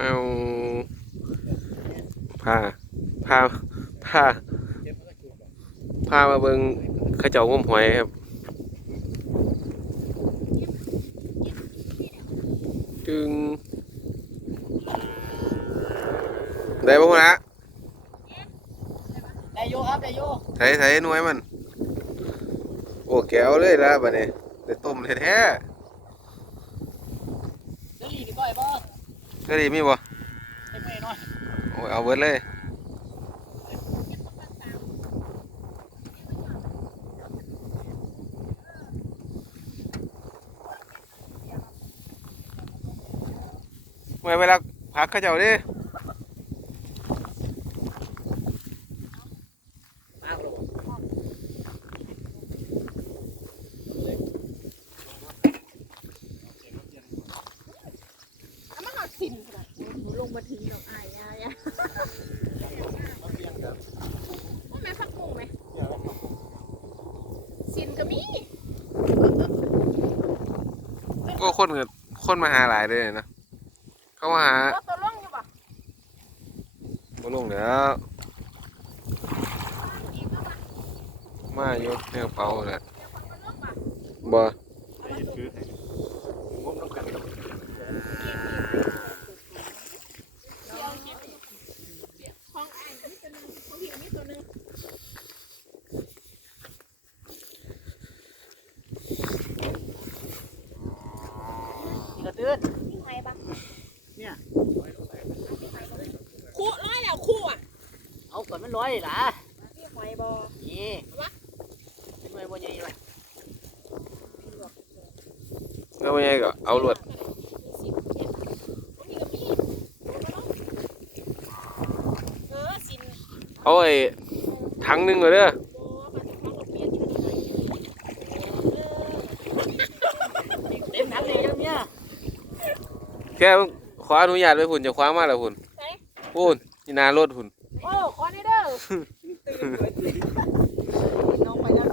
มาเอาพาพาพาพามาเบิ่งเข้าเจ้างมหอยครับจึงได้บ่ฮะได้โยครับได้โยใส่ใส่หน่วยมัน โอ้แก้วเลยละบัดนี้ได้ต้มแท้เดี๋ยวหลีกบ่อยบ่ๆ ก็ดีมีบ่เต็มเลยน่อยโอ้ยเอาเบิดเลยเมื่อเวลาพักเขาเจ้าดิ มาครับ เอามาหอดสินค่ะหนูลงมา ถึงดอกอายยายอะว่าแม่พักมุงไหมสินก็มีก็คนเกิดคนมาหาหลายเลยนะเขามาหาว่าตัวล่องอยู่ปะบ่ลงแล้วมาอยู่ในกระเป๋าแหลยวคนตัวล่องปะบ่ เอามาส่งของอายมีตัวหนึงของพี่มีตัวหนึง นี่กระตื้นมีใครปะเนี่ยคู่ร้อยแล้วคู่อะเอาก่อนมันร้อยเลยล่ะพี่หอยบอนี่เป็นไงบ่ใหญ่เลยแล้วไม่ไงก็เอาลวดสินเทียนของพี่ก็มีเออสินเอาไอ้ถังหนึงก่อนเด้อ โบมาถึงห้องกับเมียที่มันอะไรเออ เต็มหนังเลยจังเนี่ย แค่ขออนุญาตไว้พุ่นจะคว้ามาแล้วพุ่นใช่พุ่นนี่นารถพุ่นโอ้ขอนี่เด้อน้องไปแล้ว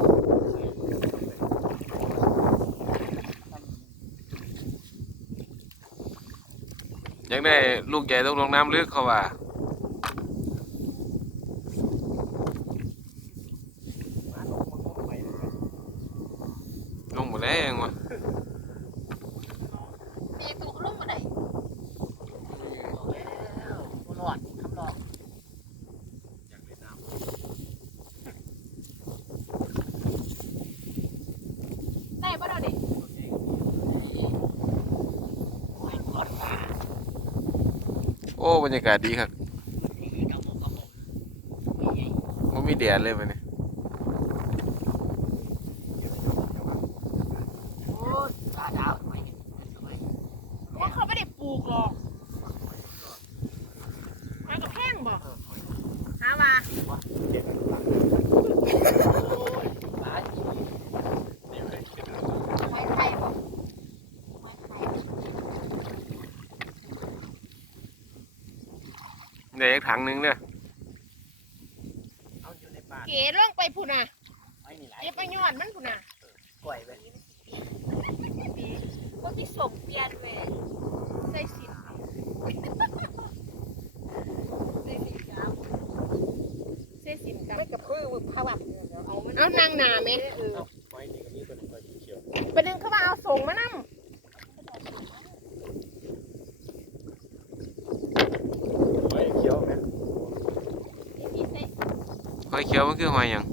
อยากได้ลูกใหญ่ต้องลงน้ำลึกเขาว่าลงหมดแล้วยังวะ เมตุลงมาได้ บ่รอดคำรอง ได้ป่ะเราเด็ก โอ้บรรยากาศดีครับนี่กำมกำมกใหญ่มันมีแดดเลยมันนี่โอ้ตาดาวไม่เห็นสมัยว่าเขาไม่ได้ปลูกหรอกมากับแห้งบ่หามา หลาย ไม้ไผ่บ่ไม้ไผ่ เด็ก ถังหนึงเนี่ยเอาอยู่ในป่าเก๋ลงไปพุ่นน่ะไม้นี่หลายเก็บไปยอดมันพุ่นน่ะกล้วยไปว่าพี่สมเปลี่ยนแหม่ใส่สินใส่สินกาวใส่สินกาวไม่กระพือผ้าแบบเอามันเอานางหนาไหมไม้นี่ อยเขียวมันคือหอยหยัง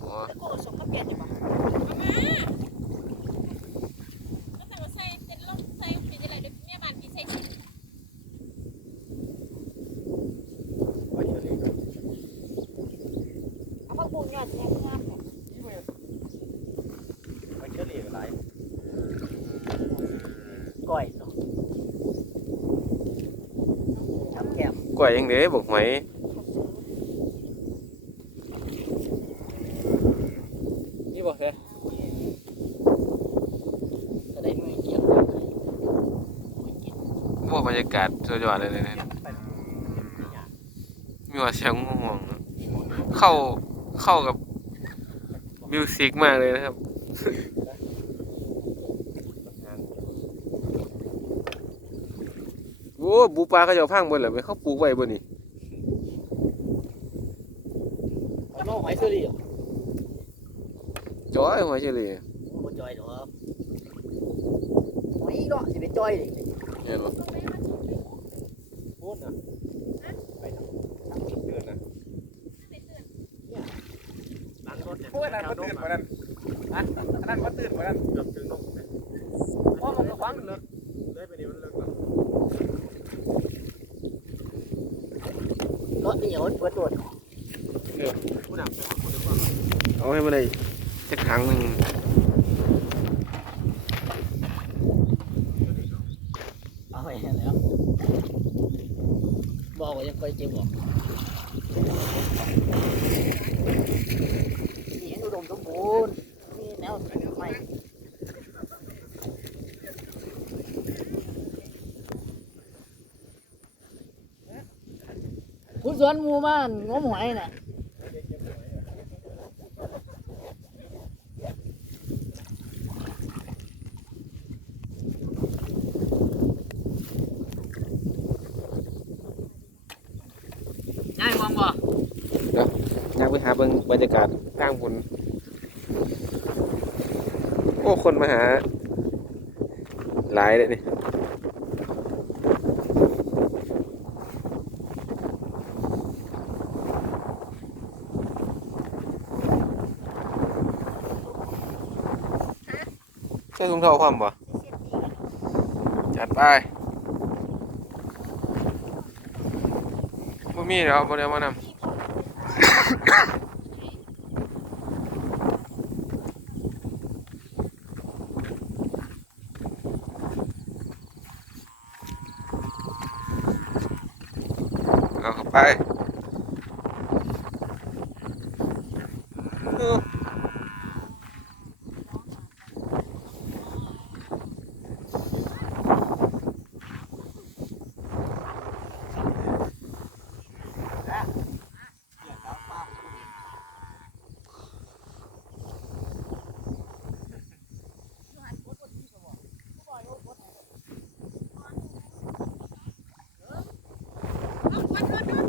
โอ้ ตะโกนส่งมาเปลี่ยนอยู่บ่เอามาแล้วแต่ว่าใส่เสร็จแล้วใส่เป็นอะไรเดี๋ยวแม่บ้านพี่ใส่สิน ไม้เขียวนี่ เอาผักบุ้งยอดเนี่ยงามแบบ ไม้เขียวนี่ก็หลายกล้วยเนาะทำแก้ม กล้วยยังเด้บอกหอ โอ้บรรยากาศสุดยอดเลยเนี่ยมีว่าเสียงง่วงๆเข้าเข้ากับมิวสิกมากเลยนะครับอ้ปูปลาเขาเจะพังเบ่ล่ะไปเขาปลูกไว้บ่นี่เอาน้องหอยเชอรี่เหรอจ้อยหัวเฉลี่ยโอ้บ่จอยดอกหอยเนาะสิไปจอยดิเห็นบ่พูด นะไปทางทางเตือนนะร้านรถเนี่ยพูดอันนั้นมาตื่นกว่านั้นอันนั้นมาตื่นกว่านั้นเกือบถึงนกเลยเพราะมันก็ฟังเลิกเลยไปนี่มันเลิกแล้วเนาะนี่เหรอเปิดตัวผู้นำไปคนดีกว่าเอาให้มันได้จักถังหนึง เอาไปแล้วบอ กว่ายังเคยเจ็บบอกนี่ยังอุดมสมบูรณ์นี่แนวใหม่คุณสวนหมู่บ้านงมหอยน่ะง่ายมองบ่ อยากไปหาเบิ่งบรรยากาศข้างบนโอ้คนมาหา หลายเลยนี่ใช่ถุงเท้าความบ่จัดไปบ่มีแล้วบ่ได้เอามานำ เอ I'm not